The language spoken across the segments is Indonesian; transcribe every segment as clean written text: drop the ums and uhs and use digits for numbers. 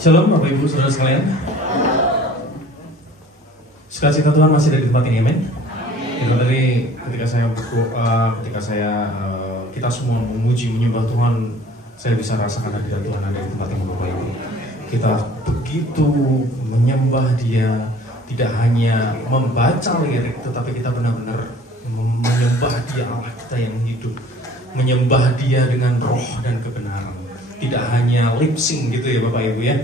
Shalom Bapak Ibu Saudara sekalian. Sukacita Tuhan masih ada di tempat ini, amin. Itu tadi ketika kita semua memuji menyembah Tuhan, saya bisa rasakan hadirat Tuhan ada di tempat ini Bapak Ibu. Kita begitu menyembah Dia, tidak hanya membaca lirik, tetapi kita benar-benar menyembah Dia, Allah kita yang hidup, menyembah Dia dengan roh dan kebenaran. Tidak hanya lip sync gitu ya Bapak Ibu ya.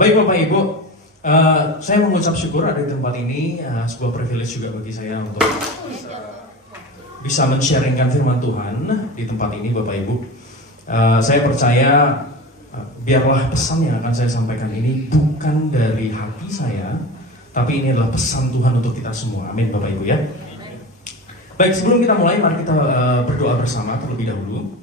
Baik Bapak Ibu, saya mengucap syukur ada di tempat ini. Sebuah privilege juga bagi saya untuk bisa men-sharingkan firman Tuhan di tempat ini Bapak Ibu. Saya percaya biarlah pesan yang akan saya sampaikan ini bukan dari hati saya, tapi ini adalah pesan Tuhan untuk kita semua. Amin Bapak Ibu ya. Baik, sebelum kita mulai, mari kita berdoa bersama terlebih dahulu.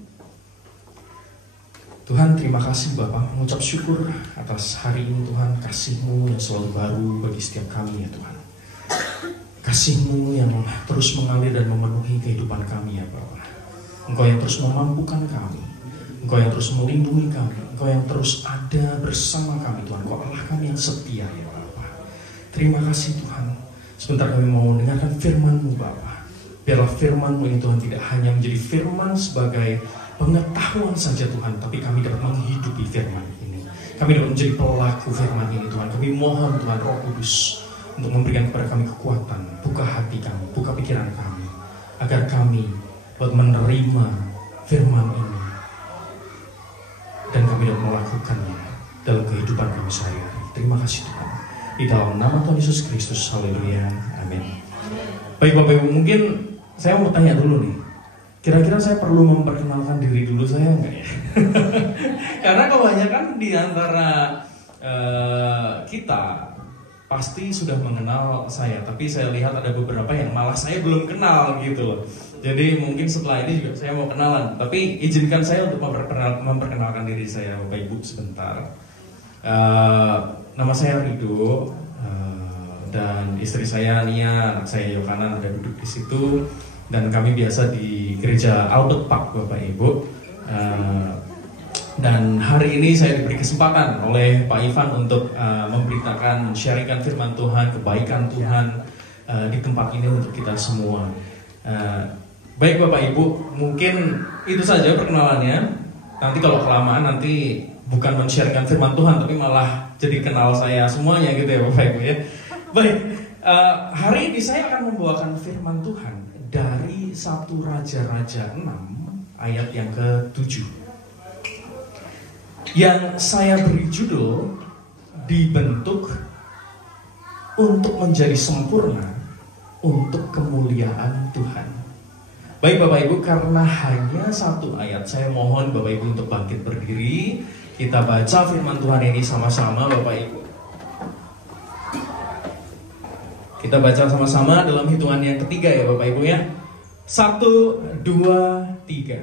Tuhan, terima kasih Bapa, mengucap syukur atas hari ini Tuhan, kasih-Mu yang selalu baru bagi setiap kami ya Tuhan. Kasih-Mu yang terus mengalir dan memenuhi kehidupan kami ya Bapa. Engkau yang terus memampukan kami, Engkau yang terus melindungi kami, Engkau yang terus ada bersama kami Tuhan. Engkau Allah kami yang setia ya Bapa. Terima kasih Tuhan. Sebentar kami mau mendengarkan firman-Mu Bapa. Biarlah firman-Mu ini Tuhan tidak hanya menjadi firman sebagai pengetahuan saja Tuhan, tapi kami dapat menghidupi firman ini. Kami dapat menjadi pelaku firman ini Tuhan. Kami mohon Tuhan Roh Kudus untuk memberikan kepada kami kekuatan, buka hati kami, buka pikiran kami, agar kami dapat menerima firman ini dan kami dapat melakukannya dalam kehidupan kami sehari-hari. Terima kasih Tuhan. Di dalam nama Tuhan Yesus Kristus, haleluya, amin. Baik Bapak Ibu, mungkin saya mau tanya dulu nih. Kira-kira saya perlu memperkenalkan diri dulu saya enggak ya? Karena kebanyakan di antara kita pasti sudah mengenal saya, tapi saya lihat ada beberapa yang malah saya belum kenal gitu loh. Jadi mungkin setelah ini juga saya mau kenalan, tapi izinkan saya untuk memperkenalkan diri saya Bapak Ibu sebentar. Nama saya Rido, dan istri saya Nia, anak saya Yohana ada duduk di situ. Dan kami biasa di gereja Albert Park Bapak Ibu. Dan hari ini saya diberi kesempatan oleh Pak Ivan untuk memberitakan, sharingkan firman Tuhan, kebaikan Tuhan di tempat ini untuk kita semua. Baik Bapak Ibu, mungkin itu saja perkenalannya. Nanti kalau kelamaan nanti bukan men-sharingkan firman Tuhan, tapi malah jadi kenal saya semuanya gitu ya Bapak Ibu ya. Baik, hari ini saya akan membawakan firman Tuhan dari 1 Raja-Raja 6 ayat yang ke-7 yang saya beri judul dibentuk untuk menjadi sempurna untuk kemuliaan Tuhan. Baik Bapak Ibu, karena hanya 1 ayat, saya mohon Bapak Ibu untuk bangkit berdiri. Kita baca firman Tuhan ini sama-sama Bapak Ibu. Kita baca sama-sama dalam hitungan yang ketiga ya Bapak Ibu ya. 1, 2, 3.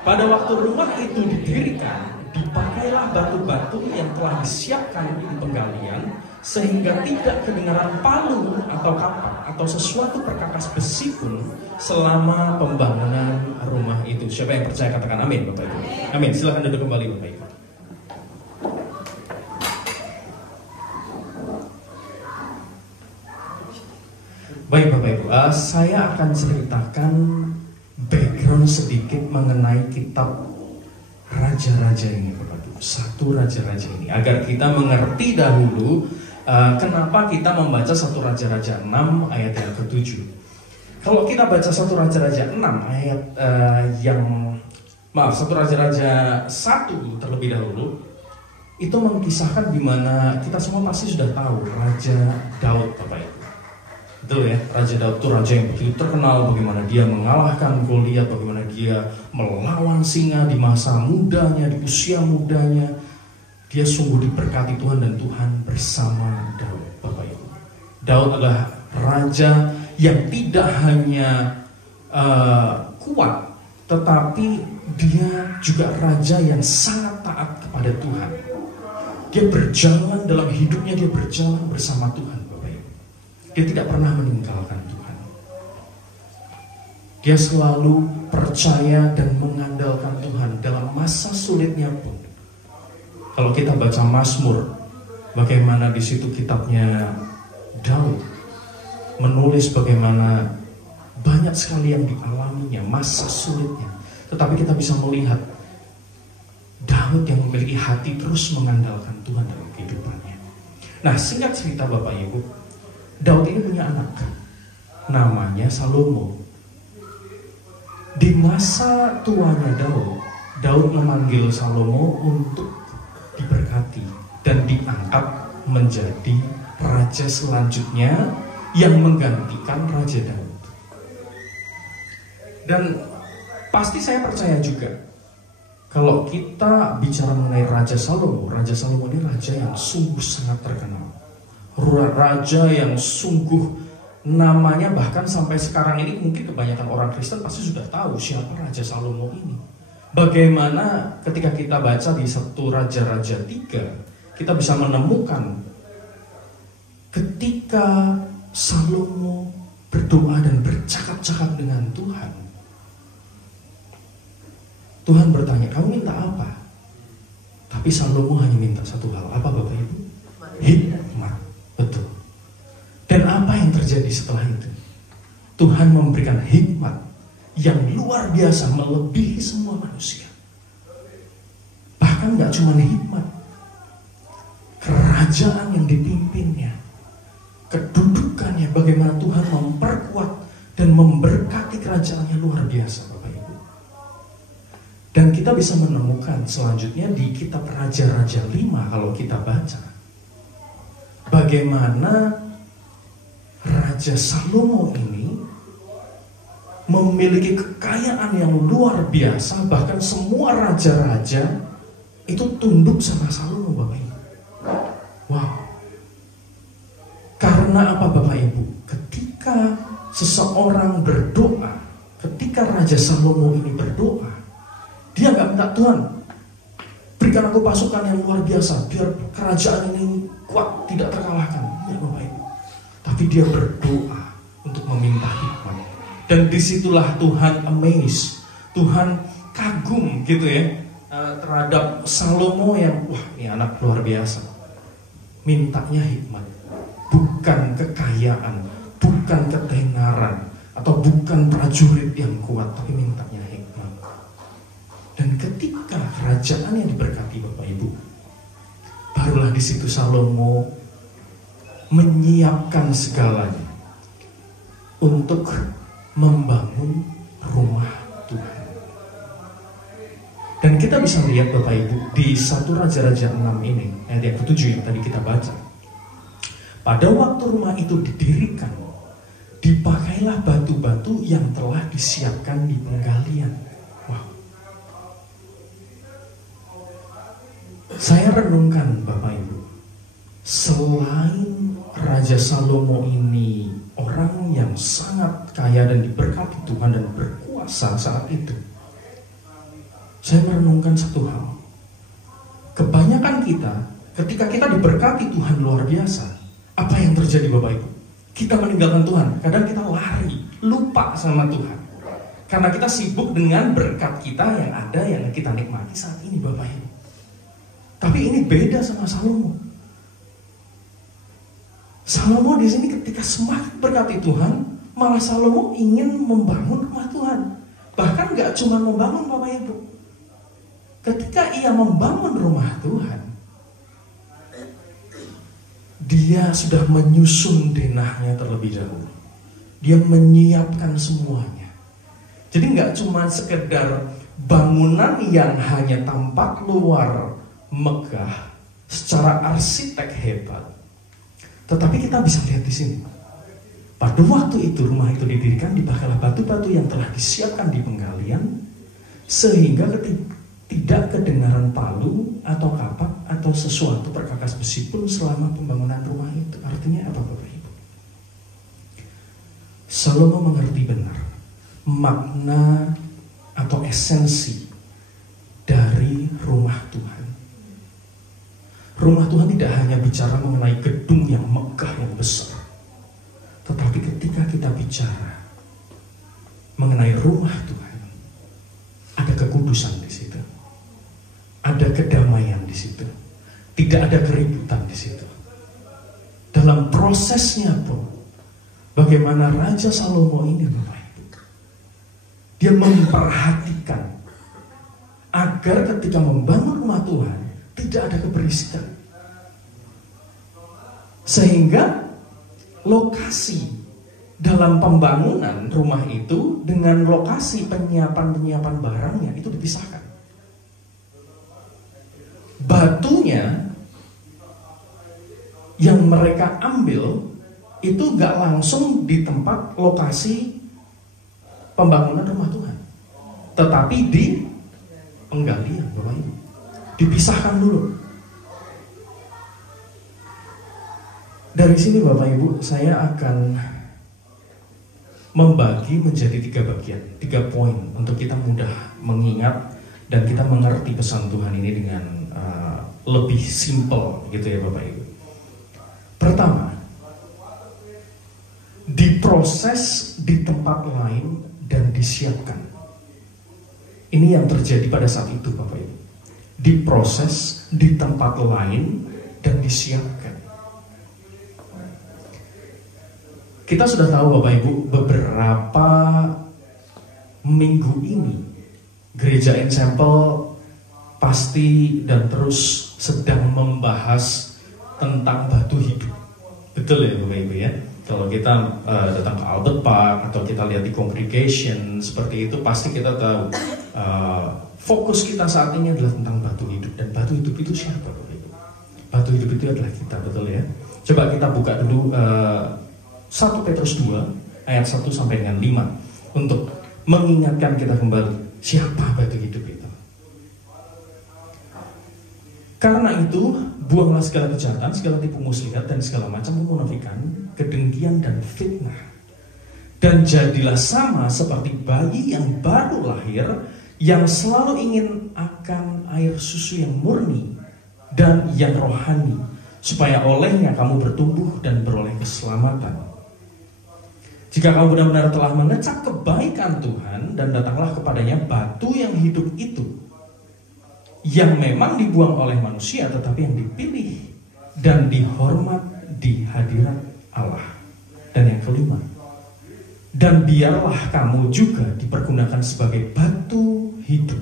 Pada waktu rumah itu didirikan, dipakailah batu-batu yang telah disiapkan di penggalian, sehingga tidak kedengaran palu atau kapak atau sesuatu perkakas besi pun selama pembangunan rumah itu. Siapa yang percaya katakan amin Bapak Ibu. Amin. Silakan duduk kembali Bapak Ibu. Baik Bapak Ibu, saya akan ceritakan background sedikit mengenai kitab Raja-Raja ini Bapak Ibu. 1 Raja-Raja ini, agar kita mengerti dahulu kenapa kita membaca 1 Raja-Raja 6 ayat yang ke-7. Kalau kita baca 1 Raja-Raja 6 ayat 1 Raja-Raja 1 terlebih dahulu, itu mengisahkan di mana kita semua pasti sudah tahu Raja Daud Bapak Ibu. Betul ya, Raja Daud itu raja yang begitu terkenal, bagaimana dia mengalahkan Goliat, bagaimana dia melawan singa di masa mudanya, di usia mudanya. Dia sungguh diberkati Tuhan dan Tuhan bersama Daud Bapak Ibu. Daud adalah raja yang tidak hanya kuat, tetapi dia juga raja yang sangat taat kepada Tuhan. Dia berjalan dalam hidupnya, dia berjalan bersama Tuhan. Dia tidak pernah meninggalkan Tuhan. Dia selalu percaya dan mengandalkan Tuhan dalam masa sulitnya pun. Kalau kita baca Mazmur, bagaimana di situ kitabnya Daud menulis bagaimana banyak sekali yang dialaminya, masa sulitnya. Tetapi kita bisa melihat Daud yang memiliki hati terus mengandalkan Tuhan dalam kehidupannya. Nah, singkat cerita Bapak Ibu, Daud ini punya anak, namanya Salomo. Di masa tuanya Daud memanggil Salomo untuk diberkati dan diangkat menjadi raja selanjutnya yang menggantikan Raja Daud. Dan pasti saya percaya juga, kalau kita bicara mengenai Raja Salomo ini raja yang sungguh sangat terkenal. Raja yang sungguh namanya bahkan sampai sekarang ini mungkin kebanyakan orang Kristen pasti sudah tahu siapa Raja Salomo ini. Bagaimana ketika kita baca di 1 Raja-Raja 3, kita bisa menemukan ketika Salomo berdoa dan bercakap-cakap dengan Tuhan. Tuhan bertanya, kamu minta apa? Tapi Salomo hanya minta satu hal. Apa Bapak Ibu? Hikmat. Betul. Dan apa yang terjadi setelah itu? Tuhan memberikan hikmat yang luar biasa melebihi semua manusia. Bahkan gak cuma hikmat, kerajaan yang dipimpinnya, kedudukannya, bagaimana Tuhan memperkuat dan memberkati kerajaannya luar biasa Bapak Ibu. Dan kita bisa menemukan selanjutnya di kitab Raja-Raja 5 kalau kita baca, bagaimana Raja Salomo ini memiliki kekayaan yang luar biasa. Bahkan semua raja-raja itu tunduk sama Salomo Bapak Ibu. Wow. Karena apa Bapak Ibu? Ketika seseorang berdoa, ketika Raja Salomo ini berdoa, dia gak minta, Tuhan berikan aku pasukan yang luar biasa biar kerajaan ini kuat, tidak terkalahkan. Ya Bapak Ibu. Tapi dia berdoa untuk meminta hikmat. Dan disitulah Tuhan amazed, Tuhan kagum gitu ya terhadap Salomo yang wah ini anak luar biasa. Mintanya hikmat, bukan kekayaan, bukan ketenaran, atau bukan prajurit yang kuat, tapi mintanya hikmat. Dan ketika kerajaan yang diberkati Bapak Ibu, barulah di situ Salomo menyiapkan segalanya untuk membangun rumah Tuhan. Dan kita bisa lihat Bapak Ibu di 1 Raja-Raja 6 ini, ayat yang ke-7 yang tadi kita baca. Pada waktu rumah itu didirikan, dipakailah batu-batu yang telah disiapkan di penggalian. Wow. Saya renungkan Bapak Ibu, selain Raja Salomo ini orang yang sangat kaya dan diberkati Tuhan dan berkuasa saat itu, saya merenungkan satu hal. Kebanyakan kita, ketika kita diberkati Tuhan luar biasa, apa yang terjadi Bapak Ibu? Kita meninggalkan Tuhan. Kadang kita lari, lupa sama Tuhan, karena kita sibuk dengan berkat kita yang ada, yang kita nikmati saat ini Bapak Ibu. Tapi ini beda sama Salomo. Salomo di sini ketika semakin berkati Tuhan, malah Salomo ingin membangun rumah Tuhan. Bahkan gak cuma membangun Bapak Ibu. Ketika ia membangun rumah Tuhan, dia sudah menyusun denahnya terlebih dahulu. Dia menyiapkan semuanya. Jadi gak cuma sekedar bangunan yang hanya tampak luar megah, secara arsitek hebat. Tetapi kita bisa lihat di sini, pada waktu itu rumah itu didirikan, dipakailah batu-batu yang telah disiapkan di penggalian, sehingga tidak kedengaran palu atau kapak atau sesuatu perkakas besi pun selama pembangunan rumah itu. Artinya apa Bapak Ibu? Salomo mengerti benar makna atau esensi dari rumah Tuhan. Rumah Tuhan tidak hanya bicara mengenai gedung yang megah yang besar, tetapi ketika kita bicara mengenai rumah Tuhan, ada kekudusan di situ, ada kedamaian di situ, Tidak ada keributan di situ. Dalam prosesnya pun, bagaimana Raja Salomo ini, Bapak Ibu, dia memperhatikan agar ketika membangun rumah Tuhan tidak ada keberisikan, sehingga lokasi dalam pembangunan rumah itu dengan lokasi penyiapan barangnya itu dipisahkan. Batunya yang mereka ambil itu gak langsung di tempat lokasi pembangunan rumah Tuhan, tetapi di penggalian, Bapak Ibu. Dipisahkan dulu. Dari sini Bapak Ibu, saya akan membagi menjadi 3 bagian, 3 poin untuk kita mudah mengingat dan kita mengerti pesan Tuhan ini dengan lebih simple gitu ya Bapak Ibu. Pertama, diproses di tempat lain dan disiapkan. Ini yang terjadi pada saat itu Bapak Ibu. Diproses di tempat lain dan disiapkan. Kita sudah tahu Bapak Ibu, beberapa minggu ini Gereja Ensemble pasti dan terus sedang membahas tentang batu hidup. Betul ya Bapak Ibu ya? Kalau kita datang ke Albert Park atau kita lihat di congregation seperti itu, pasti kita tahu fokus kita saat ini adalah tentang batu hidup. Dan batu hidup itu siapa Bapak Ibu? Batu hidup itu adalah kita, betul ya? Coba kita buka dulu 1 Petrus 2 ayat 1 sampai dengan 5 untuk mengingatkan kita kembali siapa batu hidup itu. Karena itu, buanglah segala kejahatan, segala tipu muslihat, dan segala macam kemunafikan, kedengkian dan fitnah. Dan jadilah sama seperti bayi yang baru lahir, yang selalu ingin akan air susu yang murni dan yang rohani, supaya olehnya kamu bertumbuh dan beroleh keselamatan. Jika kamu benar-benar telah mengecap kebaikan Tuhan, dan datanglah kepadanya batu yang hidup itu, yang memang dibuang oleh manusia, tetapi yang dipilih dan dihormat di hadirat Allah. Dan yang kelima, dan biarlah kamu juga dipergunakan sebagai batu hidup.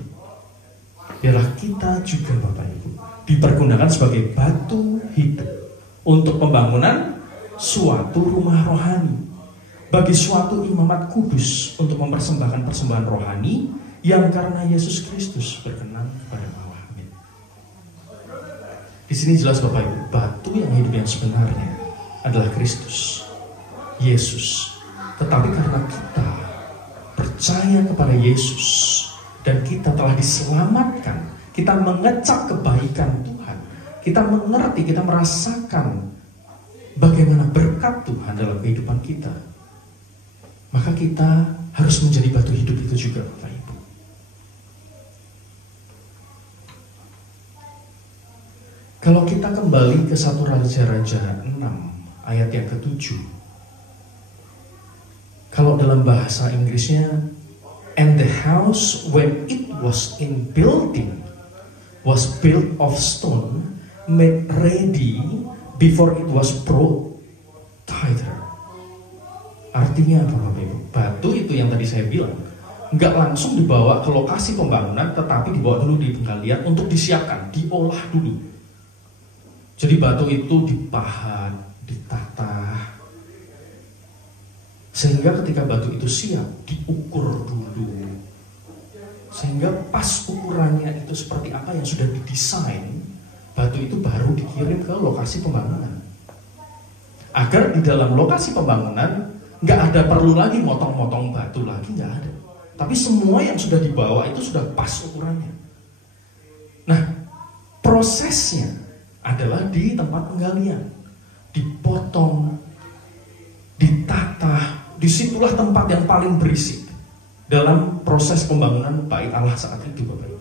Biarlah kita juga Bapak Ibu dipergunakan sebagai batu hidup untuk pembangunan suatu rumah rohani, bagi suatu imamat kudus, untuk mempersembahkan persembahan rohani yang karena Yesus Kristus berkenan kepada Allah. Di sini jelas Bapak Ibu, batu yang hidup yang sebenarnya adalah Kristus, Yesus. Tetapi karena kita percaya kepada Yesus dan kita telah diselamatkan, kita mengecap kebaikan Tuhan, kita mengerti, kita merasakan bagaimana berkat Tuhan dalam kehidupan kita, maka kita harus menjadi batu hidup itu juga Bapak Ibu. Kalau kita kembali ke 1 Raja-Raja 6 ayat yang ke-7, kalau dalam bahasa Inggrisnya, and the house when it was in building was built of stone, made ready before it was brought thither. Artinya apa Bapak Ibu? Batu itu yang tadi saya bilang nggak langsung dibawa ke lokasi pembangunan, tetapi dibawa dulu di penggalian untuk disiapkan, diolah dulu. Jadi batu itu dipahat, ditata, sehingga ketika batu itu siap, diukur dulu, sehingga pas ukurannya itu seperti apa yang sudah didesain, batu itu baru dikirim ke lokasi pembangunan. Agar di dalam lokasi pembangunan nggak ada perlu lagi motong-motong batu lagi, nggak ada. Tapi semua yang sudah dibawa itu sudah pas ukurannya. Nah, prosesnya adalah di tempat penggalian, dipotong, ditata. Disitulah tempat yang paling berisik dalam proses pembangunan bait Allah saat itu Bapak Ibu.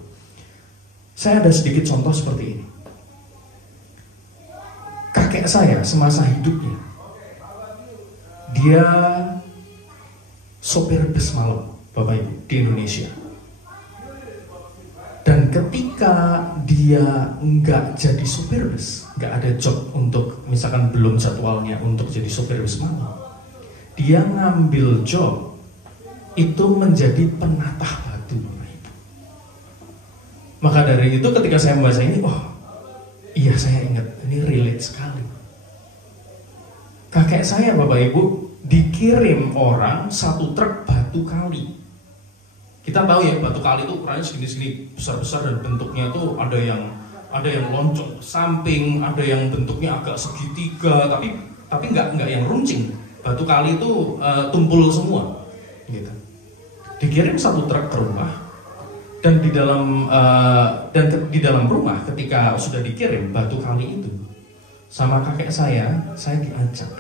Saya ada sedikit contoh seperti ini. Kakek saya semasa hidupnya, dia sopir bus malam Bapak Ibu di Indonesia. Dan ketika dia nggak jadi supir bus, nggak ada job untuk, misalkan belum jadwalnya untuk jadi supir bus malam, dia ngambil job itu menjadi penatah batu. Maka dari itu ketika saya membaca ini, oh iya saya ingat, ini relate sekali. Kakek saya Bapak Ibu dikirim orang 1 truk batu kali. Kita tahu ya batu kali itu ukurannya segini-segini besar-besar dan bentuknya itu ada yang lonjong ke samping, ada yang bentuknya agak segitiga, tapi nggak yang runcing. Batu kali itu tumpul semua, gitu. Dikirim 1 truk ke rumah, dan di dalam rumah ketika sudah dikirim batu kali itu, sama kakek saya diajak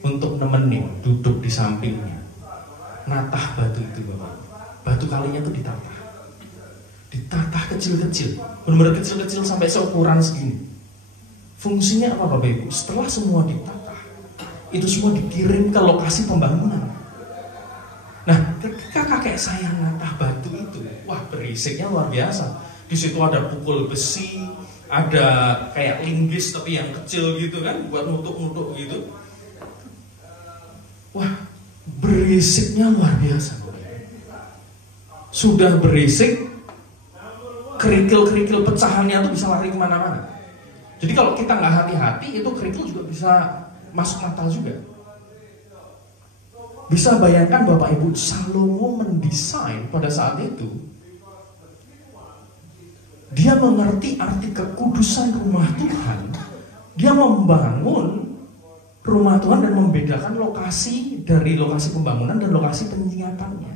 untuk nemenin duduk di sampingnya, natah batu itu Bapak. Batu kalinya itu ditatah kecil-kecil, benar-benar kecil-kecil sampai seukuran segini. Fungsinya apa Bapak Ibu? Setelah semua ditatah, itu semua dikirim ke lokasi pembangunan. Nah, ketika kakek saya natah batu itu, wah berisiknya luar biasa. Di situ ada pukul besi, ada kayak linggis tapi yang kecil gitu kan, buat nutuk-nutuk gitu. Wah, berisiknya luar biasa. Sudah berisik, kerikil-kerikil pecahannya tuh bisa lari kemana-mana. Jadi kalau kita nggak hati-hati, itu kerikil juga bisa masuk mata juga. Bisa bayangkan Bapak Ibu, Salomo mendesain pada saat itu. Dia mengerti arti kekudusan rumah Tuhan. Dia membangun rumah Tuhan dan membedakan lokasi dari lokasi pembangunan dan lokasi penyiapannya.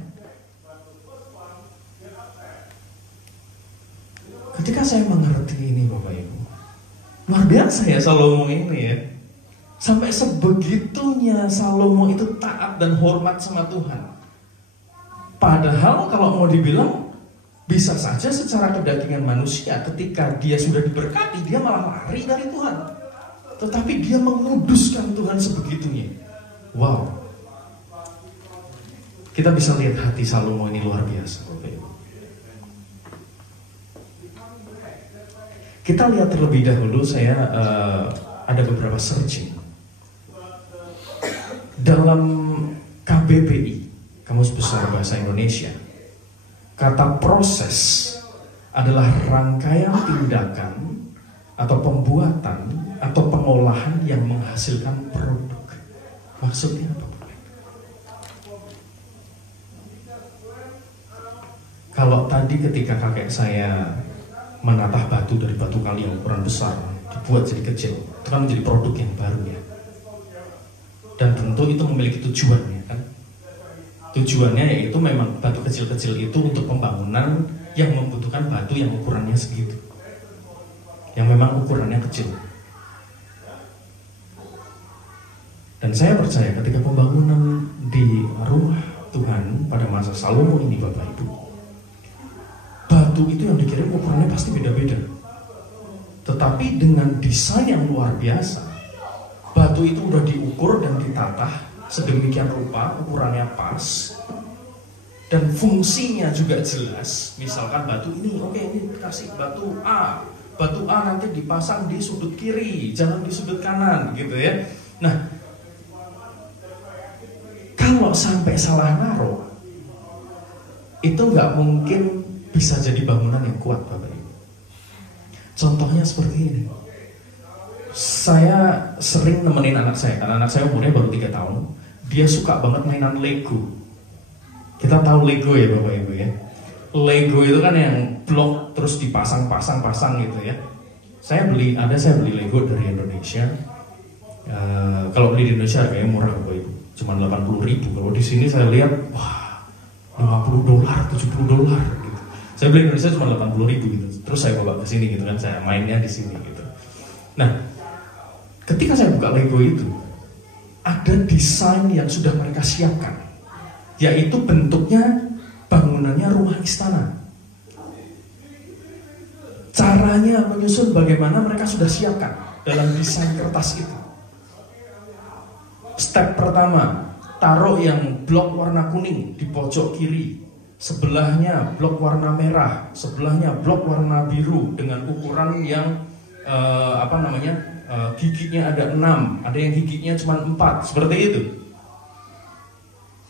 Ketika saya mengerti ini Bapak Ibu, luar biasa ya Salomo ini ya. Sampai sebegitunya Salomo itu taat dan hormat sama Tuhan. Padahal kalau mau dibilang, bisa saja secara kedagingan manusia ketika dia sudah diberkati, dia malah lari dari Tuhan. Tetapi dia menguduskan Tuhan sebegitunya. Wow. Kita bisa lihat hati Salomo ini luar biasa Bapak Ibu. Kita lihat terlebih dahulu, saya ada beberapa searching. Dalam KBBI, Kamus Besar Bahasa Indonesia, kata proses adalah rangkaian tindakan atau pembuatan atau pengolahan yang menghasilkan produk. Maksudnya apa? Kalau tadi ketika kakek saya menatah batu dari batu kali yang ukuran besar, dibuat jadi kecil, itu kan menjadi produk yang baru ya. Dan tentu itu memiliki tujuannya kan. Tujuannya yaitu memang batu kecil-kecil itu untuk pembangunan yang membutuhkan batu yang ukurannya segitu, yang memang ukurannya kecil. Dan saya percaya ketika pembangunan di rumah Tuhan pada masa Salomo ini Bapak Ibu, batu itu yang dikirim ukurannya pasti beda-beda. Tetapi dengan desain yang luar biasa, batu itu udah diukur dan ditatah sedemikian rupa, ukurannya pas, dan fungsinya juga jelas. Misalkan batu ini, oke, ini kasih batu A nanti dipasang di sudut kiri, jangan di sudut kanan, gitu ya. Nah, kalau sampai salah naruh, itu nggak mungkin bisa jadi bangunan yang kuat Bapak Ibu. Contohnya seperti ini. Saya sering nemenin anak saya, karena anak saya umurnya baru 3 tahun. Dia suka banget mainan Lego. Kita tahu Lego ya Bapak Ibu ya. Lego itu kan yang blok terus dipasang-pasang gitu ya. Saya beli Lego dari Indonesia. Kalau beli di Indonesia harganya murah Bapak Ibu, cuma 80.000. Kalau di sini saya lihat, wah, $50, $70 gitu. Saya beli di Indonesia cuma 80.000 gitu. Terus saya bawa ke sini gitu kan, saya mainnya di sini gitu. Nah, ketika saya buka Lego itu, ada desain yang sudah mereka siapkan, yaitu bentuknya bangunannya rumah istana. Caranya menyusun bagaimana mereka sudah siapkan dalam desain kertas itu. Step pertama, taruh yang blok warna kuning di pojok kiri. sebelahnya blok warna merah, sebelahnya blok warna biru dengan ukuran yang giginya ada 6, ada yang giginya cuma 4, seperti itu.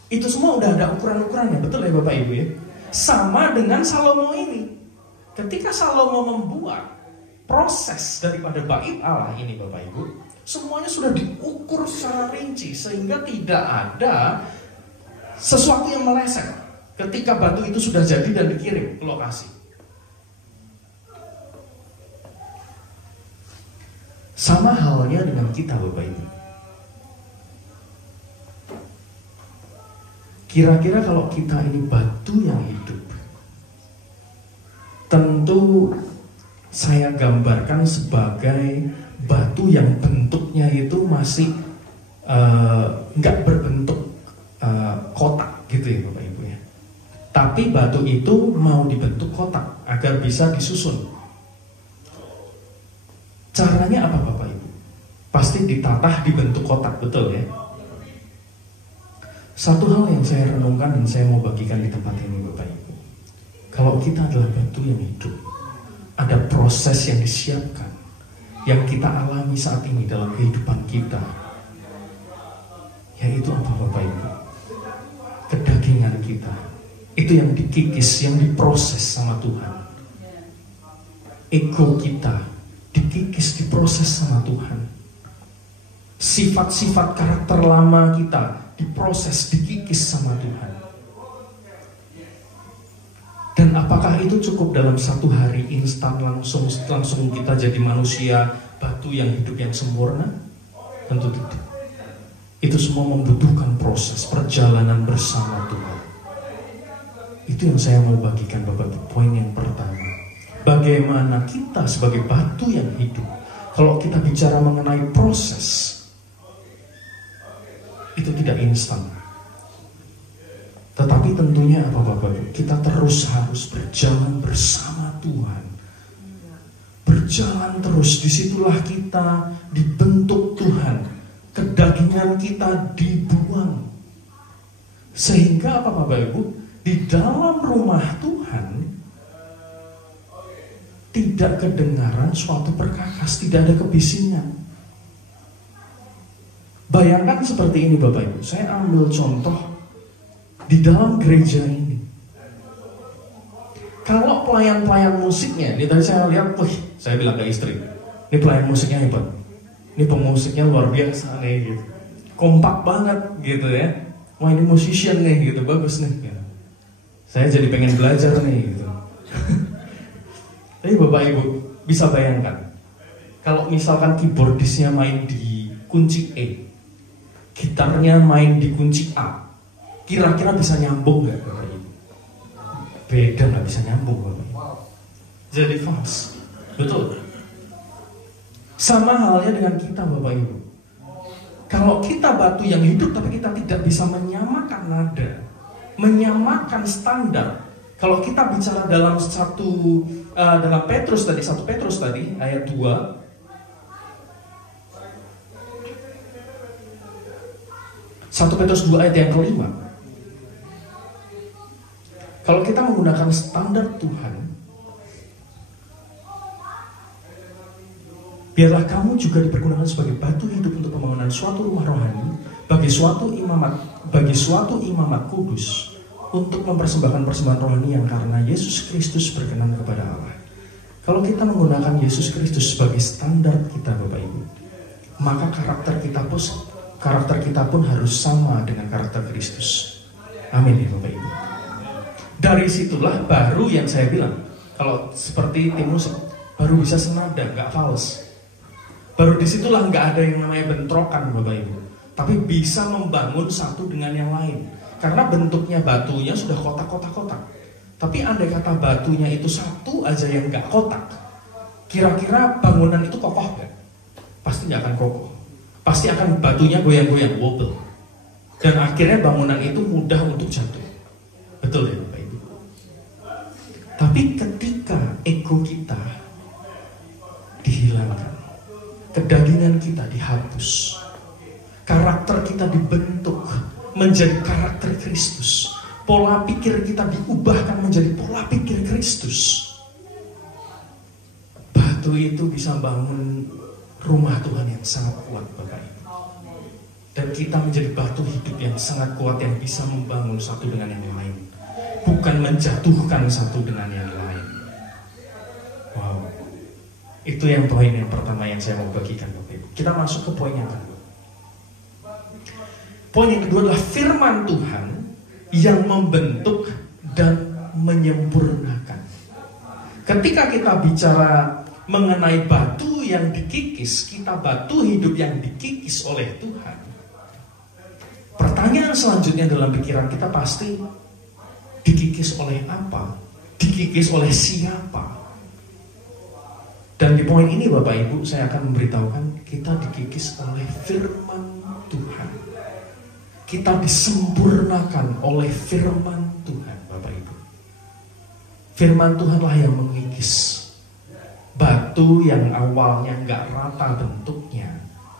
Itu semua udah ada ukuran-ukurannya, betul ya Bapak Ibu ya? Sama dengan Salomo ini. Ketika Salomo membuat proses daripada bait Allah ini Bapak Ibu, semuanya sudah diukur secara rinci sehingga tidak ada sesuatu yang meleset ketika batu itu sudah jadi dan dikirim ke lokasi. Sama halnya dengan kita Bapak Ibu. Kira-kira kalau kita ini batu yang hidup, tentu saya gambarkan sebagai batu yang bentuknya itu masih nggak berbentuk kotak gitu ya Bapak Ibu ya. Tapi batu itu mau dibentuk kotak agar bisa disusun. Caranya apa Bapak Ibu? Pasti ditatah dibentuk kotak, betul ya? Satu hal yang saya renungkan dan saya mau bagikan di tempat ini Bapak Ibu. Kalau kita adalah batu yang hidup, ada proses yang disiapkan, yang kita alami saat ini dalam kehidupan kita. Yaitu apa Bapak Ibu? Kedagingan kita. Itu yang dikikis, yang diproses sama Tuhan. Ego kita dikikis, diproses sama Tuhan. Sifat-sifat karakter lama kita diproses, dikikis sama Tuhan. Dan apakah itu cukup dalam satu hari instan langsung kita jadi manusia batu yang hidup yang sempurna? Tentu tidak. Itu semua membutuhkan proses perjalanan bersama Tuhan. Itu yang saya mau bagikan Bapak Ibu. Poin yang pertama, bagaimana kita sebagai batu yang hidup, kalau kita bicara mengenai proses, itu tidak instan. Tetapi tentunya apa Bapak Ibu? Kita terus harus berjalan bersama Tuhan. Berjalan terus, disitulah kita dibentuk Tuhan. Kedagingan kita dibuang. Sehingga apa Bapak Ibu? Di dalam rumah Tuhan tidak kedengaran suatu perkakas, tidak ada kebisingan. Bayangkan seperti ini Bapak Ibu, saya ambil contoh di dalam gereja ini. Kalau pelayan-pelayan musiknya, ini tadi saya lihat, saya bilang ke istri, ini pelayan musiknya hebat, ini pemusiknya luar biasa nih gitu, kompak banget gitu ya, wah ini musician nih gitu, bagus nih gitu. Saya jadi pengen belajar nih gitu. Tapi Bapak Ibu bisa bayangkan, kalau misalkan keyboardisnya main di kunci E, gitarnya main di kunci A, kira-kira bisa nyambung gak Bapak Ibu? Beda, gak bisa nyambung Bapak Ibu. Jadi fals, betul. Sama halnya dengan kita Bapak Ibu. Kalau kita batu yang hidup tapi kita tidak bisa menyamakan nada, menyamakan standar. Kalau kita bicara dalam dalam Petrus tadi, 1 Petrus tadi ayat 2, 1 Petrus 2 ayat yang kelima. Kalau kita menggunakan standar Tuhan, biarlah kamu juga dipergunakan sebagai batu hidup untuk pembangunan suatu rumah rohani, bagi suatu imamat kudus, untuk mempersembahkan persembahan rohani yang karena Yesus Kristus berkenan kepada Allah. Kalau kita menggunakan Yesus Kristus sebagai standar kita Bapak Ibu, maka karakter kita pun harus sama dengan karakter Kristus. Amin ya Bapak Ibu. Dari situlah baru yang saya bilang, kalau seperti tim musik, baru bisa senada, gak fals. Baru disitulah gak ada yang namanya bentrokan Bapak Ibu, tapi bisa membangun satu dengan yang lain. Karena bentuknya batunya sudah kotak-kotak-kotak. Tapi andai kata batunya itu satu aja yang gak kotak, kira-kira bangunan itu kokoh gak? Pasti gak akan kokoh. Pasti akan batunya goyang-goyang, wobble. Dan akhirnya bangunan itu mudah untuk jatuh. Betul ya Bapak Ibu? Tapi ketika ego kita dihilangkan, kedagingan kita dihapus, karakter kita dibentuk menjadi karakter Kristus, pola pikir kita diubahkan menjadi pola pikir Kristus, batu itu bisa bangun rumah Tuhan yang sangat kuat, Bapak Ibu. Dan kita menjadi batu hidup yang sangat kuat yang bisa membangun satu dengan yang lain, bukan menjatuhkan satu dengan yang lain. Wow, itu yang poin yang pertama yang saya mau bagikan, Bapak Ibu. Kita masuk ke poin yang kedua. Poin yang kedua adalah firman Tuhan yang membentuk dan menyempurnakan. Ketika kita bicara mengenai batu yang dikikis, kita batu hidup yang dikikis oleh Tuhan. Pertanyaan selanjutnya dalam pikiran kita pasti, dikikis oleh apa? Dikikis oleh siapa? Dan di poin ini Bapak Ibu, saya akan memberitahukan kita dikikis oleh firman Tuhan. Kita disempurnakan oleh firman Tuhan, Bapak Ibu. Firman Tuhanlah yang mengikis. Batu yang awalnya nggak rata bentuknya,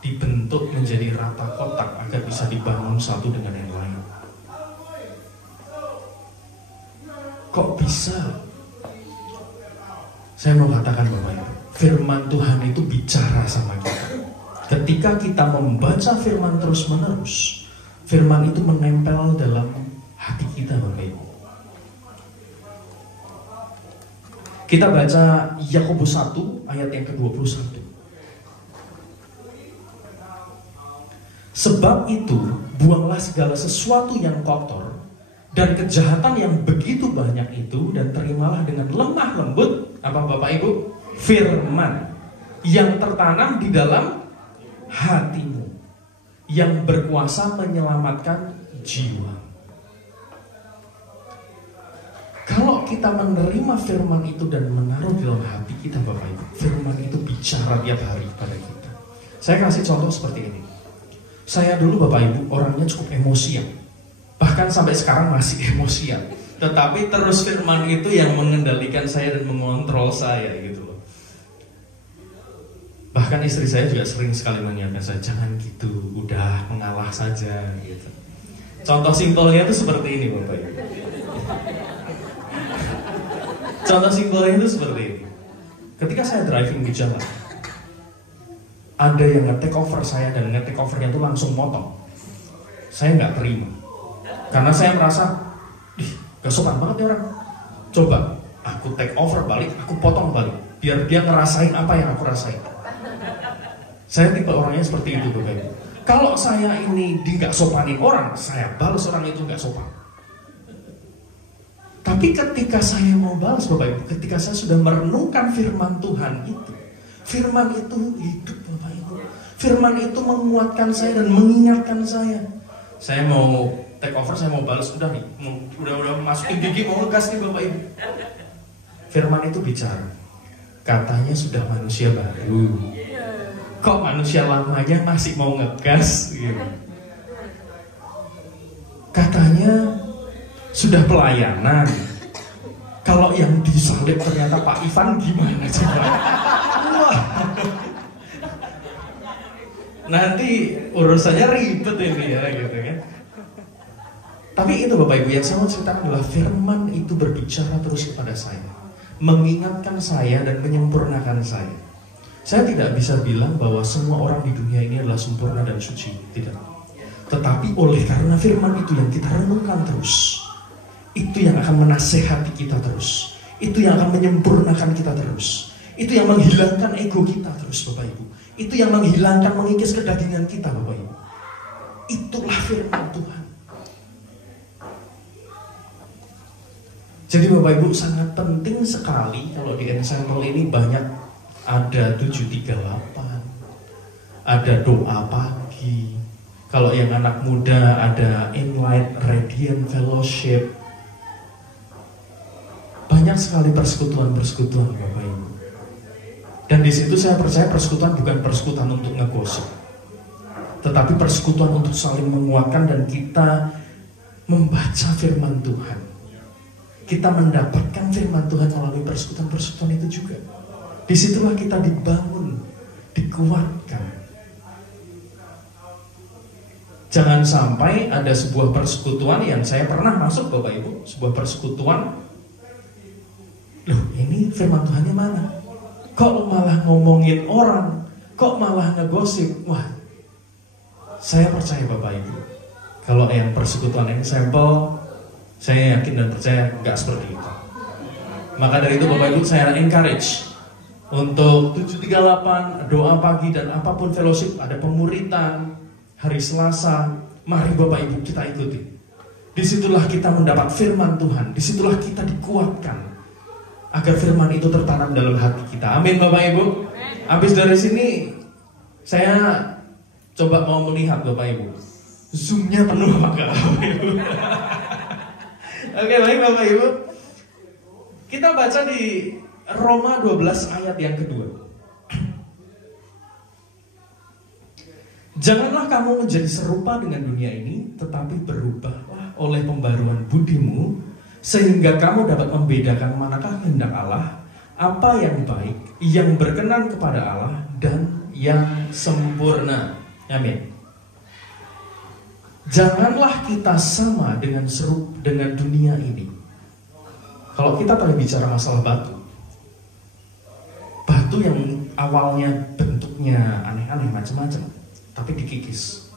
dibentuk menjadi rata kotak agar bisa dibangun satu dengan yang lain. Kok bisa? Saya mau katakan Bapak Ibu, firman Tuhan itu bicara sama kita. Ketika kita membaca firman terus menerus, firman itu menempel dalam hati kita, Bapak Ibu. Kita baca Yakobus 1 ayat yang ke-21. Sebab itu, buanglah segala sesuatu yang kotor dan kejahatan yang begitu banyak itu, dan terimalah dengan lemah lembut, apa Bapak Ibu? Firman yang tertanam di dalam hatimu, yang berkuasa menyelamatkan jiwa. Kalau kita menerima firman itu dan menaruh di dalam hati kita, Bapak Ibu, firman itu bicara tiap hari pada kita. Saya kasih contoh seperti ini. Saya dulu Bapak Ibu orangnya cukup emosian, bahkan sampai sekarang masih emosian. Tetapi terus firman itu yang mengendalikan saya dan mengontrol saya gitu loh. Bahkan istri saya juga sering sekali mengingatkan saya, jangan gitu, udah mengalah saja gitu. Contoh simpelnya itu seperti ini Bapak Ibu. Contoh simpelnya itu seperti ini. Ketika saya driving di jalan, ada yang nge-take over saya, dan nge-take overnya itu langsung motong. Saya nggak terima, karena saya merasa, gak sopan banget nih orang. Coba aku take over balik, aku potong balik, biar dia ngerasain apa yang aku rasain. Saya tipe orangnya seperti itu Bapak Ibu. Kalau saya ini nggak sopanin orang, saya balas orang itu nggak sopan. Tapi ketika saya mau balas Bapak Ibu, ketika saya sudah merenungkan firman Tuhan itu, firman itu hidup Bapak Ibu. Firman itu menguatkan saya dan mengingatkan saya. Saya mau take over, saya mau balas, udah nih, udah masukin gigi, mau ngegas nih Bapak Ibu. Firman itu bicara, katanya sudah manusia baru, kok manusia lamanya masih mau ngegas gitu. Katanya sudah pelayanan, kalau yang disalib ternyata Pak Ivan, gimana coba? Wah, nanti urusannya ribet ini ya gitu kan. Tapi itu Bapak Ibu, yang saya mau ceritakan adalah firman itu berbicara terus kepada saya, mengingatkan saya dan menyempurnakan saya. Saya tidak bisa bilang bahwa semua orang di dunia ini adalah sempurna dan suci, tidak. Tetapi oleh karena firman itu yang kita renungkan terus, itu yang akan menasehati kita terus, itu yang akan menyempurnakan kita terus, itu yang menghilangkan ego kita terus Bapak Ibu, itu yang menghilangkan, mengikis kedagingan kita Bapak Ibu. Itulah firman Tuhan. Jadi Bapak Ibu, sangat penting sekali kalau di ensemble ini banyak ada 738, ada doa pagi. Kalau yang anak muda ada Enlight Radiant Fellowship. Banyak sekali persekutuan-persekutuan Bapak Ibu. Dan di situ saya percaya persekutuan bukan persekutuan untuk ngegosip, tetapi persekutuan untuk saling menguatkan, dan kita membaca firman Tuhan. Kita mendapatkan firman Tuhan melalui persekutuan-persekutuan itu juga. Disitulah kita dibangun, dikuatkan. Jangan sampai ada sebuah persekutuan yang saya pernah masuk Bapak Ibu, sebuah persekutuan. Loh, ini firman Tuhannya mana? Kok malah ngomongin orang? Kok malah ngegosip? Wah, saya percaya Bapak Ibu, kalau yang persekutuan ini sampel, saya yakin dan percaya nggak seperti itu. Maka dari itu Bapak Ibu, saya encourage untuk 738 doa pagi dan apapun fellowship, ada pemuritan hari Selasa, mari Bapak Ibu kita ikuti. Disitulah kita mendapat firman Tuhan, disitulah kita dikuatkan agar firman itu tertanam dalam hati kita. Amin Bapak Ibu. Habis dari sini saya coba mau melihat Bapak Ibu, Zoom-nya penuh apa enggak Bapak Ibu? Oke, baik Bapak Ibu. Kita baca di Roma 12 ayat yang kedua. Janganlah kamu menjadi serupa dengan dunia ini, tetapi berubahlah oleh pembaruan budimu, sehingga kamu dapat membedakan manakah kehendak Allah, apa yang baik, yang berkenan kepada Allah, dan yang sempurna. Amin. Janganlah kita sama dengan dunia ini. Kalau kita pada bicara masalah batu yang awalnya bentuknya aneh-aneh macam-macam, tapi dikikis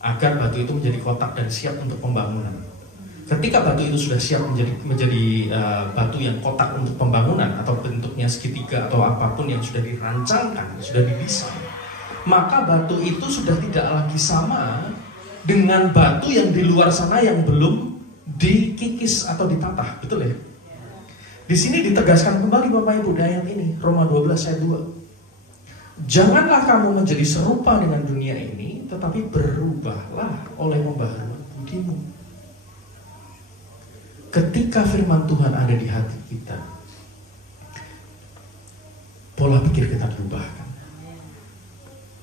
agar batu itu menjadi kotak dan siap untuk pembangunan. Ketika batu itu sudah siap menjadi batu yang kotak untuk pembangunan, atau bentuknya segitiga atau apapun yang sudah dirancangkan, sudah didesain, maka batu itu sudah tidak lagi sama dengan batu yang di luar sana yang belum dikikis atau ditatah. Betul ya? Di sini ditegaskan kembali Bapak Ibu di ayat ini, Roma 12 ayat 2. Janganlah kamu menjadi serupa dengan dunia ini, tetapi berubahlah oleh pembaharuan budimu. Ketika firman Tuhan ada di hati kita, pola pikir kita diubahkan.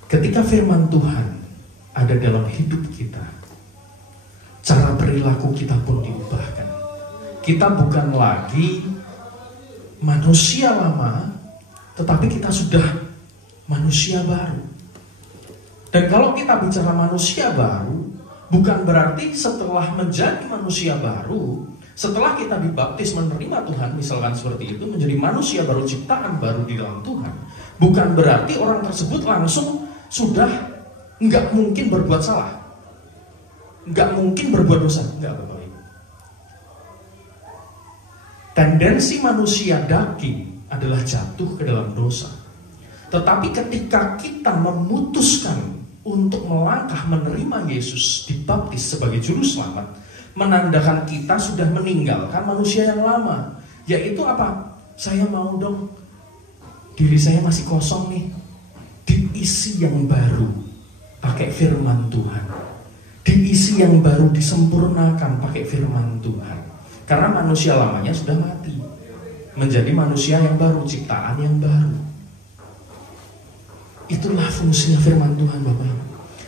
Ketika firman Tuhan ada dalam hidup kita, cara perilaku kita pun diubahkan. Kita bukan lagi manusia lama, tetapi kita sudah manusia baru. Dan kalau kita bicara manusia baru, bukan berarti setelah menjadi manusia baru, setelah kita dibaptis menerima Tuhan, misalkan seperti itu, menjadi manusia baru, ciptaan baru di dalam Tuhan, bukan berarti orang tersebut langsung sudah nggak mungkin berbuat salah, nggak mungkin berbuat dosa. Nggak Bapak Ibu. Tendensi manusia daging adalah jatuh ke dalam dosa. Tetapi ketika kita memutuskan untuk melangkah menerima Yesus, dibaptis sebagai juru selamat, menandakan kita sudah meninggalkan manusia yang lama. Yaitu apa? Saya mau dong, diri saya masih kosong nih, diisi yang baru pakai firman Tuhan. Diisi yang baru, disempurnakan pakai firman Tuhan. Karena manusia lamanya sudah mati, menjadi manusia yang baru, ciptaan yang baru. Itulah fungsinya firman Tuhan Bapak Ibu.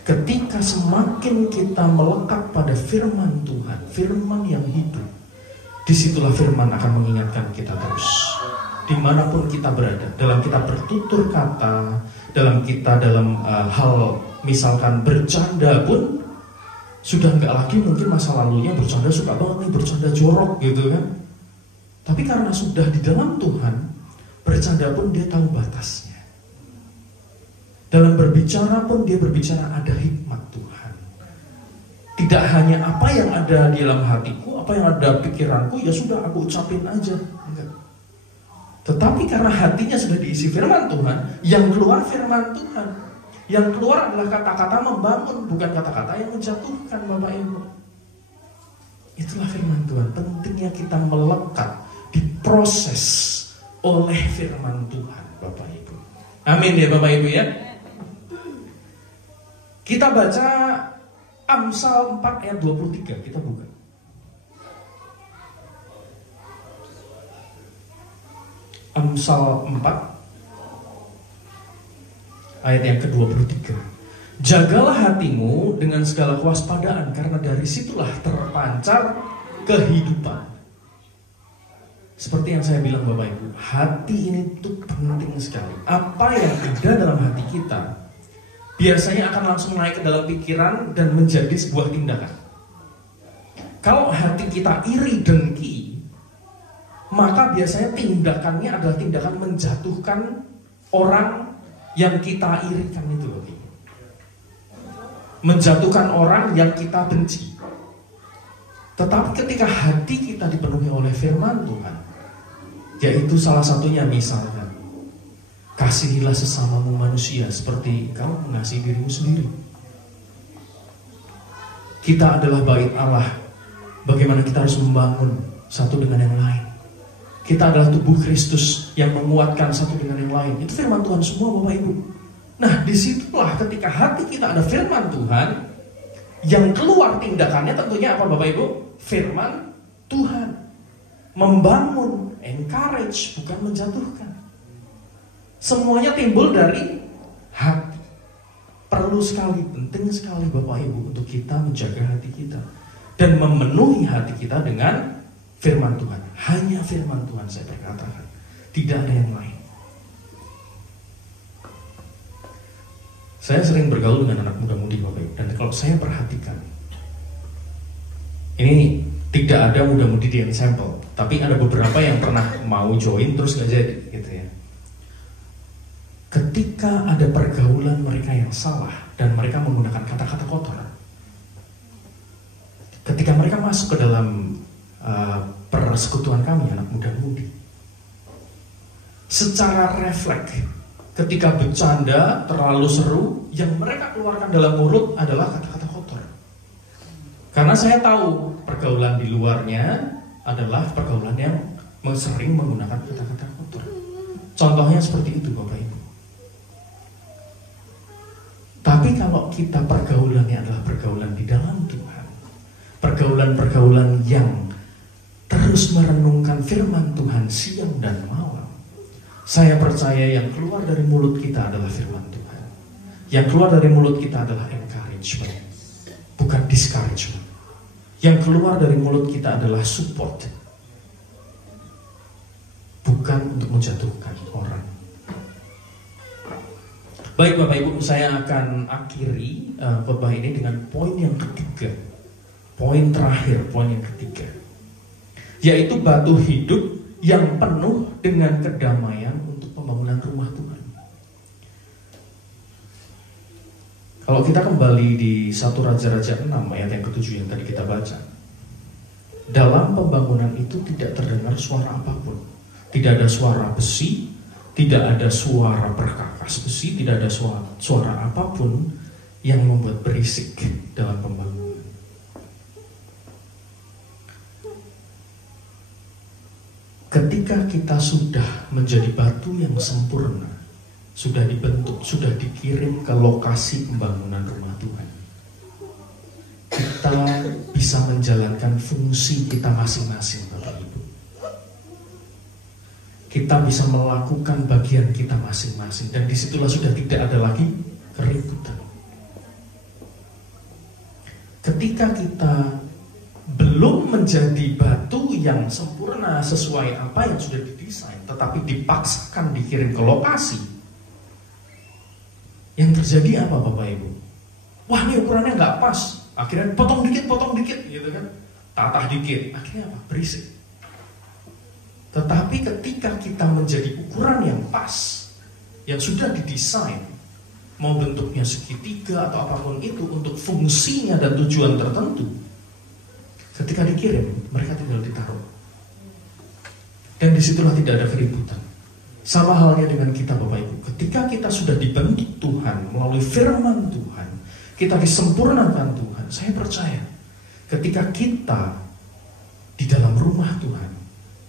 Ketika semakin kita melekat pada firman Tuhan, firman yang hidup, disitulah firman akan mengingatkan kita terus. Dimanapun kita berada, dalam kita bertutur kata, dalam hal misalkan bercanda pun, sudah nggak lagi mungkin masa lalunya bercanda suka banget nih, bercanda jorok gitu kan. Tapi karena sudah di dalam Tuhan, bercanda pun dia tahu batasnya. Dalam berbicara pun dia berbicara ada hikmat Tuhan. Tidak hanya apa yang ada di dalam hatiku, apa yang ada pikiranku, ya sudah aku ucapin aja. Enggak. Tetapi karena hatinya sudah diisi firman Tuhan, yang keluar firman Tuhan. Yang keluar adalah kata-kata membangun, bukan kata-kata yang menjatuhkan Bapak Ibu. Itulah firman Tuhan. Pentingnya kita melekat, diproses oleh firman Tuhan Bapak Ibu. Amin ya Bapak Ibu ya. Kita baca Amsal 4 ayat 23. Kita buka. Amsal 4 ayat yang ke-23. Jagalah hatimu dengan segala kewaspadaan, karena dari situlah terpancar kehidupan. Seperti yang saya bilang Bapak Ibu, hati ini tuh penting sekali. Apa yang ada dalam hati kita biasanya akan langsung naik ke dalam pikiran dan menjadi sebuah tindakan. Kalau hati kita iri dengki, maka biasanya tindakannya adalah tindakan menjatuhkan orang yang kita irikan itu. Menjatuhkan orang yang kita benci. Tetapi ketika hati kita dipenuhi oleh firman Tuhan, yaitu salah satunya misalnya, kasihilah sesamamu manusia seperti kau mengasihi dirimu sendiri. Kita adalah bait Allah. Bagaimana kita harus membangun satu dengan yang lain. Kita adalah tubuh Kristus yang menguatkan satu dengan yang lain. Itu firman Tuhan semua, Bapak Ibu. Nah, disitulah ketika hati kita ada firman Tuhan, yang keluar tindakannya tentunya apa, Bapak Ibu? Firman Tuhan. Membangun, encourage, bukan menjatuhkan. Semuanya timbul dari hati. Perlu sekali, penting sekali Bapak Ibu untuk kita menjaga hati kita dan memenuhi hati kita dengan firman Tuhan. Hanya firman Tuhan saya berkatakan, tidak ada yang lain. Saya sering bergaul dengan anak muda-mudi Bapak Ibu, dan kalau saya perhatikan, ini tidak ada muda-mudi di Ensemble, tapi ada beberapa yang pernah mau join terus gak jadi, gitu ya. Ketika ada pergaulan mereka yang salah dan mereka menggunakan kata-kata kotor, ketika mereka masuk ke dalam persekutuan kami anak muda-mudi, secara refleks ketika bercanda terlalu seru, yang mereka keluarkan dalam mulut adalah kata-kata kotor. Karena saya tahu pergaulan di luarnya adalah pergaulan yang sering menggunakan kata-kata kotor. Contohnya seperti itu Bapak Ibu. Tapi kalau kita pergaulannya adalah pergaulan di dalam Tuhan, pergaulan-pergaulan yang terus merenungkan firman Tuhan siang dan malam, saya percaya yang keluar dari mulut kita adalah firman Tuhan. Yang keluar dari mulut kita adalah encouragement, bukan discouragement. Yang keluar dari mulut kita adalah support, bukan untuk menjatuhkan orang. Baik Bapak Ibu, saya akan akhiri khotbah ini dengan poin yang ketiga. Poin terakhir, poin yang ketiga, yaitu batu hidup yang penuh dengan kedamaian untuk pembangunan rumah Tuhan. Kalau kita kembali di 1 Raja-Raja 6 ayat yang ke-7 yang tadi kita baca, dalam pembangunan itu tidak terdengar suara apapun. Tidak ada suara besi, tidak ada suara perkakas besi, tidak ada suara apapun yang membuat berisik dalam pembangunan. Ketika kita sudah menjadi batu yang sempurna, sudah dibentuk, sudah dikirim ke lokasi pembangunan rumah Tuhan, kita bisa menjalankan fungsi kita masing-masing, Bapak Ibu. Kita bisa melakukan bagian kita masing-masing, dan disitulah sudah tidak ada lagi keributan. Ketika kita belum menjadi batu yang sempurna sesuai apa yang sudah didesain, tetapi dipaksakan dikirim ke lokasi, yang terjadi apa Bapak Ibu? Wah, ini ukurannya nggak pas, akhirnya potong dikit gitu kan, tatah dikit, akhirnya apa? Berisik. Tetapi ketika kita menjadi ukuran yang pas, yang sudah didesain, mau bentuknya segitiga atau apapun itu untuk fungsinya dan tujuan tertentu, ketika dikirim, mereka tinggal ditaruh. Dan disitulah tidak ada keributan. Sama halnya dengan kita Bapak Ibu. Ketika kita sudah dibentuk Tuhan melalui firman Tuhan, kita disempurnakan Tuhan, saya percaya ketika kita di dalam rumah Tuhan,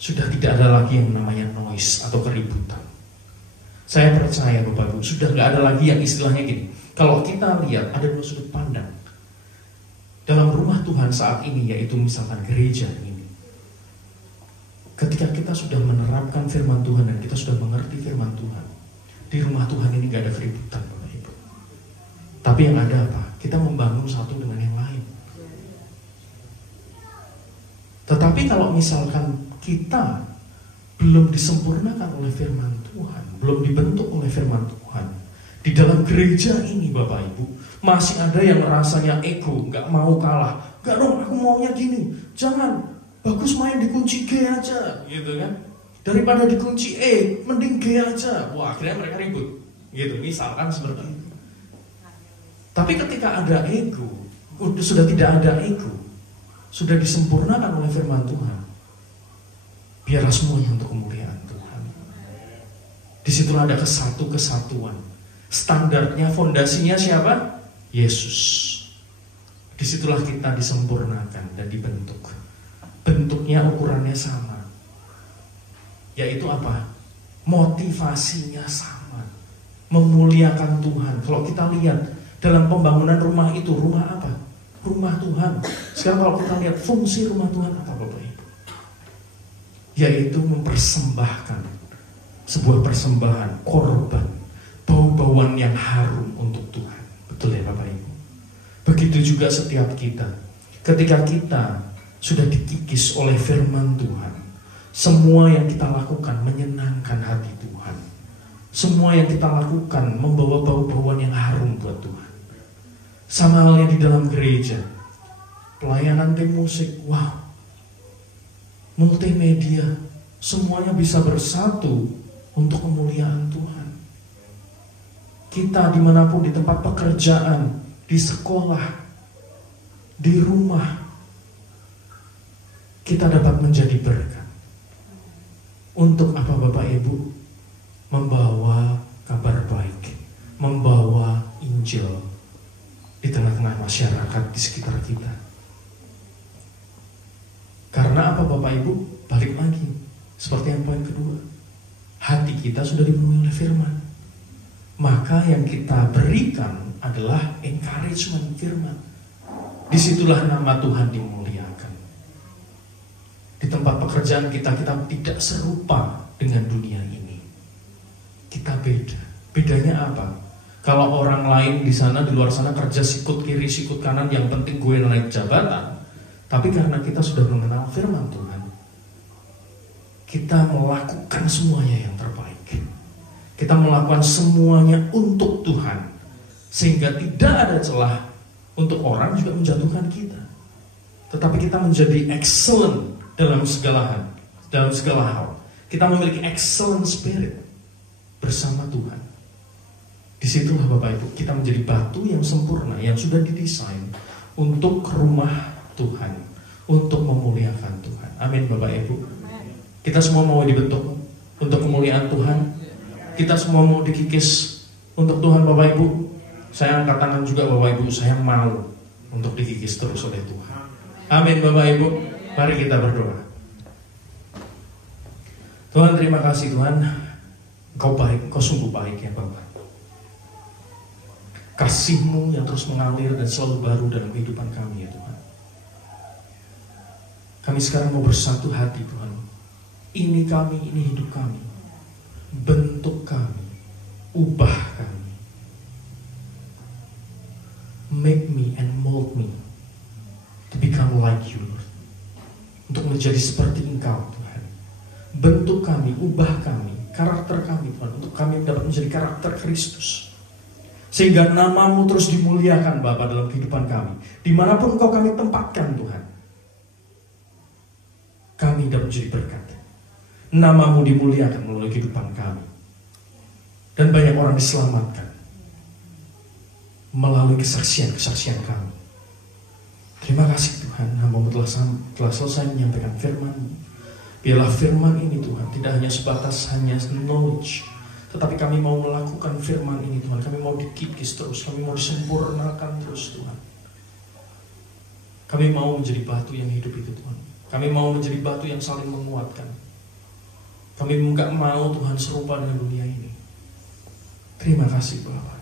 sudah tidak ada lagi yang namanya noise atau keributan. Saya percaya Bapak Ibu, sudah gak ada lagi yang istilahnya gini. Kalau kita lihat ada dua sudut pandang dalam rumah Tuhan saat ini, yaitu misalkan gereja ini. Ketika kita sudah menerapkan firman Tuhan dan kita sudah mengerti firman Tuhan, di rumah Tuhan ini gak ada keributan Bapak Ibu. Tapi yang ada apa? Kita membangun satu dengan yang lain. Tetapi kalau misalkan kita belum disempurnakan oleh firman Tuhan, belum dibentuk oleh firman Tuhan, Di dalam gereja ini Bapak Ibu, masih ada yang rasanya ego, gak mau kalah. Gak dong, aku maunya gini. Jangan, bagus main di kunci G aja, gitu kan. Daripada di kunci E, mending G aja. Wah, akhirnya mereka ribut, gitu. Misalkan seperti itu. Tapi ketika ada ego, sudah tidak ada ego, sudah disempurnakan oleh firman Tuhan. Biarlah semuanya untuk kemuliaan Tuhan. Disitulah ada kesatuan. Standarnya, fondasinya siapa? Yesus. Disitulah kita disempurnakan dan dibentuk. Bentuknya, ukurannya sama. Yaitu apa? Motivasinya sama. Memuliakan Tuhan. Kalau kita lihat dalam pembangunan rumah itu, rumah apa? Rumah Tuhan. Sekarang kalau kita lihat fungsi rumah Tuhan apa Bapak Ibu? Yaitu mempersembahkan sebuah persembahan, korban, bau-bauan yang harum untuk Tuhan. Betul ya Bapak Ibu? Begitu juga setiap kita. Ketika kita sudah dikikis oleh firman Tuhan, semua yang kita lakukan menyenangkan hati Tuhan. Semua yang kita lakukan membawa bau-bauan yang harum buat Tuhan. Sama halnya di dalam gereja. Pelayanan tim musik, wow. Multimedia, semuanya bisa bersatu untuk kemuliaan Tuhan. Kita dimanapun, di tempat pekerjaan, di sekolah, di rumah, kita dapat menjadi berkat. Untuk apa Bapak Ibu? Membawa kabar baik, membawa Injil di tengah-tengah masyarakat di sekitar kita. Karena apa Bapak Ibu? Balik lagi, seperti yang poin kedua, hati kita sudah dipenuhi oleh firman. Maka yang kita berikan adalah encouragement firman. Disitulah nama Tuhan dimuliakan. Di tempat pekerjaan kita tidak serupa dengan dunia ini. Kita beda. Bedanya apa? Kalau orang lain di sana, di luar sana kerja sikut kiri, sikut kanan, yang penting gue naik jabatan. Tapi karena kita sudah mengenal firman Tuhan, kita melakukan semuanya yang terbaik. Kita melakukan semuanya untuk Tuhan, sehingga tidak ada celah untuk orang juga menjatuhkan kita. Tetapi kita menjadi excellent dalam segala hal. Kita memiliki excellent spirit bersama Tuhan. Disitulah Bapak Ibu, kita menjadi batu yang sempurna, yang sudah didesain untuk rumah Tuhan, untuk memuliakan Tuhan. Amin Bapak Ibu. Kita semua mau dibentuk untuk kemuliaan Tuhan. Kita semua mau dikikis untuk Tuhan Bapak Ibu. Saya angkat tangan juga Bapak Ibu, saya mau untuk dikikis terus oleh Tuhan. Amin Bapak Ibu. Mari kita berdoa. Tuhan, terima kasih Tuhan. Engkau baik, Engkau sungguh baik ya Bapak. Kasih-Mu yang terus mengalir dan selalu baru dalam kehidupan kami ya Tuhan. Kami sekarang mau bersatu hati Tuhan. Ini kami, ini hidup kami. Bentuk kami, ubah kami. Make me and mold me to become like you, Lord. Untuk menjadi seperti Engkau Tuhan. Bentuk kami, ubah kami, karakter kami Tuhan, untuk kami dapat menjadi karakter Kristus. Sehingga nama-Mu terus dimuliakan Bapa dalam kehidupan kami. Dimanapun Engkau kami tempatkan Tuhan, kami dapat menjadi berkat. Nama-Mu dimuliakan melalui kehidupan kami. Dan banyak orang diselamatkan melalui kesaksian-kesaksian kami. Terima kasih Tuhan, hamba-Mu telah selesai menyampaikan firman-Mu. Biarlah firman ini Tuhan tidak hanya sebatas hanya knowledge, tetapi kami mau melakukan firman ini Tuhan. Kami mau dikikis terus, kami mau disempurnakan terus Tuhan. Kami mau menjadi batu yang hidup itu Tuhan. Kami mau menjadi batu yang saling menguatkan. Kami enggak mau Tuhan serupa dengan dunia ini. Terima kasih Bapak.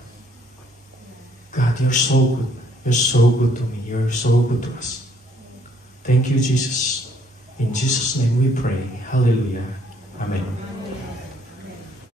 God, you're so good. You're so good to me. You're so good to us. Thank you Jesus. In Jesus' name we pray. Hallelujah. Amen.